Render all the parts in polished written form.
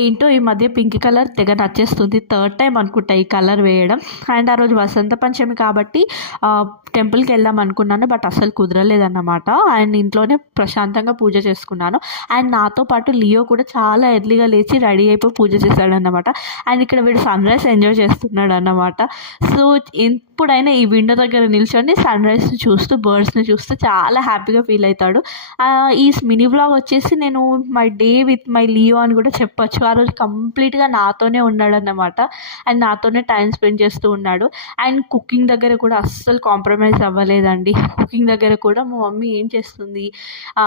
ఏంటో ఈ మధ్య పింక్ కలర్ తెగ నచ్చేస్తుంది. థర్డ్ టైం అనుకుంటా ఈ కలర్ వేయడం. అండ్ ఆ రోజు వసంత పంచమి కాబట్టి టెంపుల్కి వెళ్దాం అనుకున్నాను, బట్ అస్సలు కుదరలేదన్నమాట. అండ్ ఇంట్లోనే ప్రశాంతంగా పూజ చేసుకున్నాను. అండ్ నాతో పాటు లియో కూడా చాలా ఎర్లీగా లేచి రెడీ అయిపోయి పూజ చేశాడన్నమాట. అండ్ ఇక్కడ వీడు సన్ రైజ్ ఎంజాయ్ చేస్తున్నాడు అన్నమాట. సో ఎప్పుడైనా ఈ విండో దగ్గర నిల్చొని సన్ రైజ్ని చూస్తూ బర్డ్స్ని చూస్తూ చాలా హ్యాపీగా ఫీల్ అవుతాడు. ఈ మినీ వ్లాగ్ వచ్చేసి నేను my day with my Leo అని కూడా చెప్పొచ్చు. ఆ రోజు కంప్లీట్గా నాతోనే ఉన్నాడు అన్నమాట. అండ్ నాతోనే టైం స్పెండ్ చేస్తూ ఉన్నాడు. అండ్ కుకింగ్ దగ్గర కూడా అస్సలు కాంప్రమైజ్ అవ్వలేదండి. కుకింగ్ దగ్గర కూడా మా మమ్మీ ఏం చేస్తుంది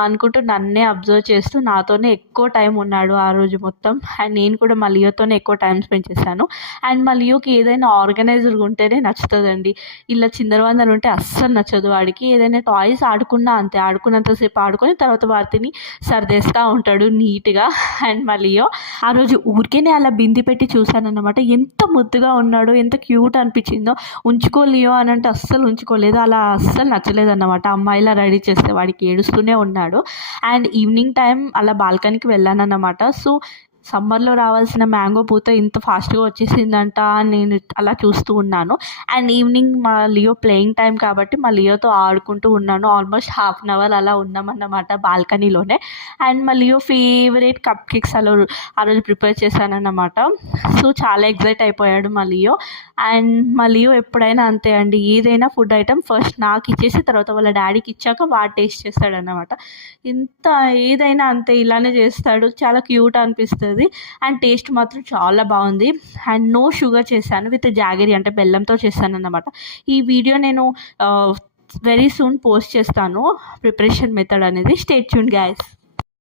అనుకుంటూ నన్నే అబ్జర్వ్ చేస్తూ నాతోనే ఎక్కువ టైం ఉన్నాడు ఆ రోజు మొత్తం. అండ్ నేను కూడా మా లియోతోనే ఎక్కువ టైం స్పెండ్ చేశాను. అండ్ మా లియోకి ఏదైనా ఆర్గనైజర్గా ఉంటేనే నచ్చుతుందండి. ఇలా చిందరవందర ఉంటే అస్సలు నచ్చదు వాడికి. ఏదైనా టాయ్స్ ఆడుకున్నా అంతే, ఆడుకున్నంతసేపు ఆడుకొని తర్వాత వాటిని సర్దేస్తూ ఉంటాడు నీట్గా. అండ్ మా లియో ఆ రోజు ఊరికేనే అలా బింది పెట్టి చూశానన్నమాట. ఎంత ముద్దుగా ఉన్నాడో, ఎంత క్యూట్ అనిపించిందో. ఉంచుకో లియో అని అంటే అస్సలు ఉంచుకోలేదు. అలా అస్సలు నచ్చలేదన్నమాట. అమ్మాయిలా రెడీ చేస్తే వాడికి ఏడుస్తూనే ఉన్నాడు. అండ్ ఈవినింగ్ టైం అలా బాల్కనీకి వెళ్ళానన్నమాట. సో సమ్మర్లో రావాల్సిన మ్యాంగో పూత ఇంత ఫాస్ట్గా వచ్చేసిందంట నేను అలా చూస్తూ ఉన్నాను. అండ్ ఈవినింగ్ మా లియో ప్లేయింగ్ టైం కాబట్టి మా లియోతో ఆడుకుంటూ ఉన్నాను. ఆల్మోస్ట్ హాఫ్ అన్ అవర్ అలా ఉన్నామన్నమాట బాల్కనీలోనే. అండ్ మా లియో ఫేవరెట్ కప్ కేక్స్ అలా ఆ రోజు ప్రిపేర్ చేశానన్నమాట. సో చాలా ఎగ్జైట్ అయిపోయాడు మా లియో. అండ్ మా లియో ఎప్పుడైనా అంతే అండి, ఏదైనా ఫుడ్ ఐటమ్ ఫస్ట్ నాకు ఇచ్చేసి తర్వాత వాళ్ళ డాడీకి ఇచ్చాక వాడు టేస్ట్ చేస్తాడన్నమాట. ఇంత ఏదైనా అంతే ఇలానే చేస్తాడు. చాలా క్యూట్ అనిపిస్తుంది. అండ్ టేస్ట్ మాత్రం చాలా బాగుంది. అండ్ నో షుగర్ చేశాను, విత్ జాగరీ అంటే బెల్లంతో చేశాను అన్నమాట. ఈ వీడియో నేను వెరీ సూన్ పోస్ట్ చేస్తాను, ప్రిపరేషన్ మెథడ్ అనేది. Stay tuned guys.